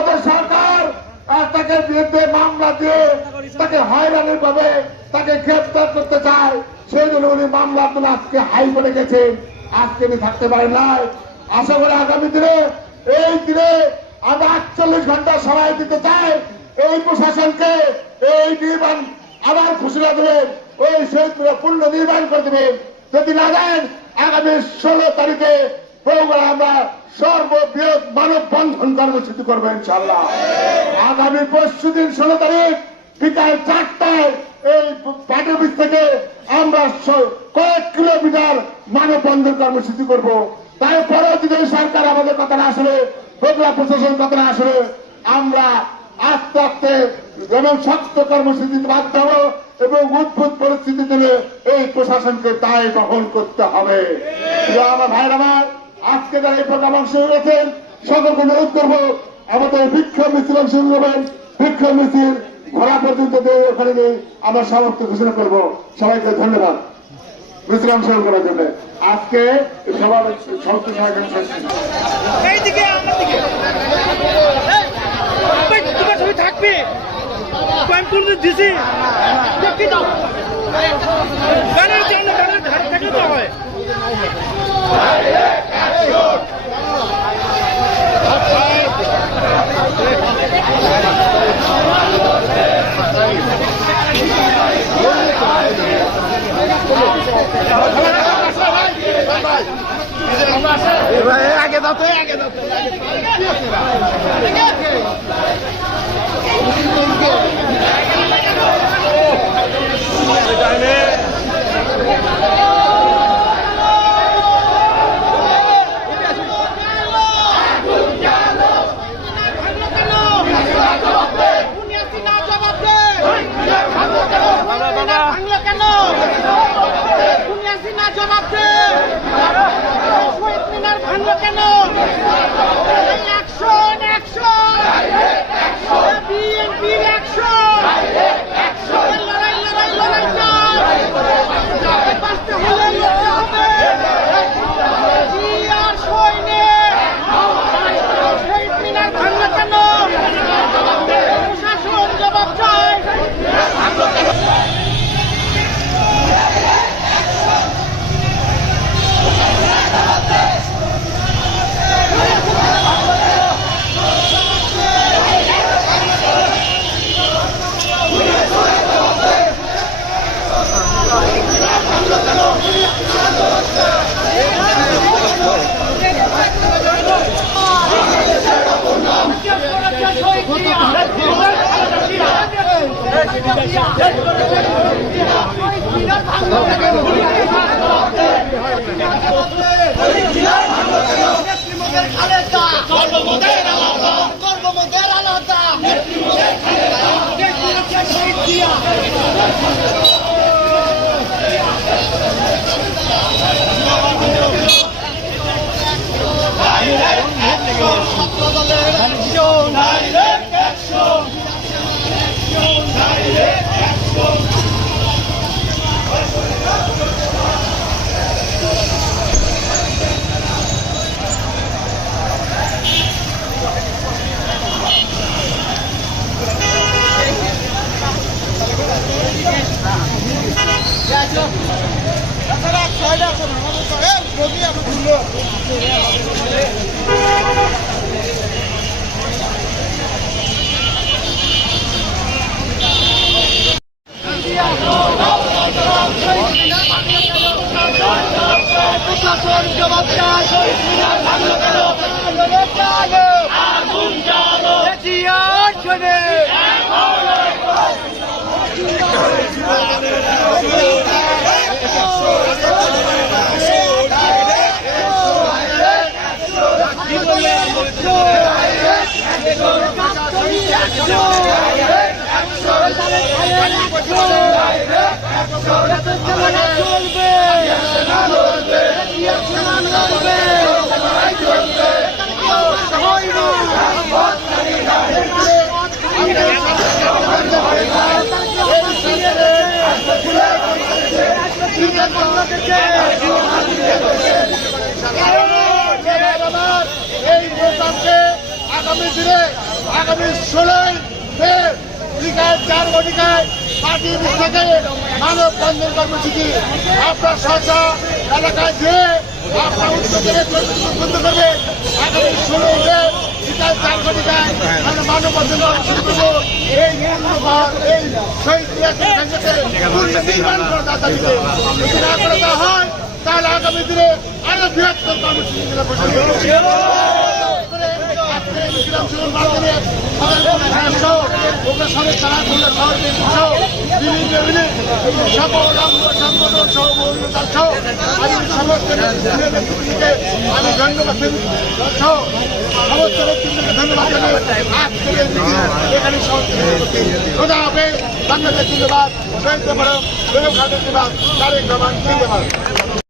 আমাদের সরকার আর তাকে বিরুদ্ধে মামলা দিয়ে তাকে হয়রানির ভাবে তাকে গ্রেফতার করতে চায়, সেই জন্য উনি মামলা তুলে আজকে হাই করে গেছে। আজকে উনি থাকতে পারেন নাই। আশা করি আগামী দিনে, এই দিনে আমরা আটচল্লিশ ঘণ্টা সময় দিতে চাই এই প্রশাসনকে, এই নির্মাণ আবার ঘোষণা দেবেন, ওই শহীদপুরে পূর্ণ নির্মাণ করে দেবেন। যদি না দেন, আগামী ষোলো তারিখে আমরা সর্ববৃহৎ মানব বন্ধন কর্মসূচি করব ইনশাল্লাহ আগামী পরশু দিন ষোলো তারিখ বিকাল চারটায় এই থেকে আমরা কয়েক কিলোমিটার কর্মসূচি করব। তারপরেও যদি সরকার আমাদের কথা না আসলে বগুড়া প্রশাসন কথা না আসলে আমরা আস্তে আস্তে এবং শক্ত কর্মসূচিতে বাধ্য হব এবং উদ্ভুত পরিস্থিতি দিলে এই প্রশাসনকে দায় বহন করতে হবে। আমার আমার আজকে যারা এই প্রোগ্রাম অংশ নিয়েছেন সকলকে অনুরোধ করব, আমাদের বিক্ষোভ মিছিল অংশ নেবেন বিক্ষোভ মিছিল ঘোরা পর্যন্ত ওখানে গিয়ে আমরা সমাপ্ত ঘোষণা করব। সবাইকে ধন্যবাদ। মিছিল অংশগ্রহণ করার জন্য। আজকে সবার সমস্ত থাকবে? দিছি? আগে দাও তো আগে দাও ভাঙলো আলাদা কর্মমোদের আলাদা প্রশাসন জবাব চলবে আগামী দিনে, আগামী ষোলোই বিকাল চার ঘটিকায় পার্টি থেকে মানব বন্ধন কর্মসূচি। আপনার সরকার এলাকায় যে আপনার কর্মসূচি বন্ধ করবে, আগামী চার ঘটিকায় মানব বন্ধন কর্মসূচি এই এই শহীদ তাহলে আগামী দিনে আরও বৃহত্তর কর্মসূচি সকল অঙ্গ সংগঠন সহ মৌলতার সহ আমি সমস্ত নেতৃত্বকে আমি ধন্যবাদ। সহ সমস্ত নেতৃত্বকে ধন্যবাদ জানাই আজ থেকে এখানে খোদা হবে বাংলাদেশ জিন্দাবাদ শহীদ বেগম খালেদ জিন্দাবাদ তারেক রহমান জিন্দাবাদ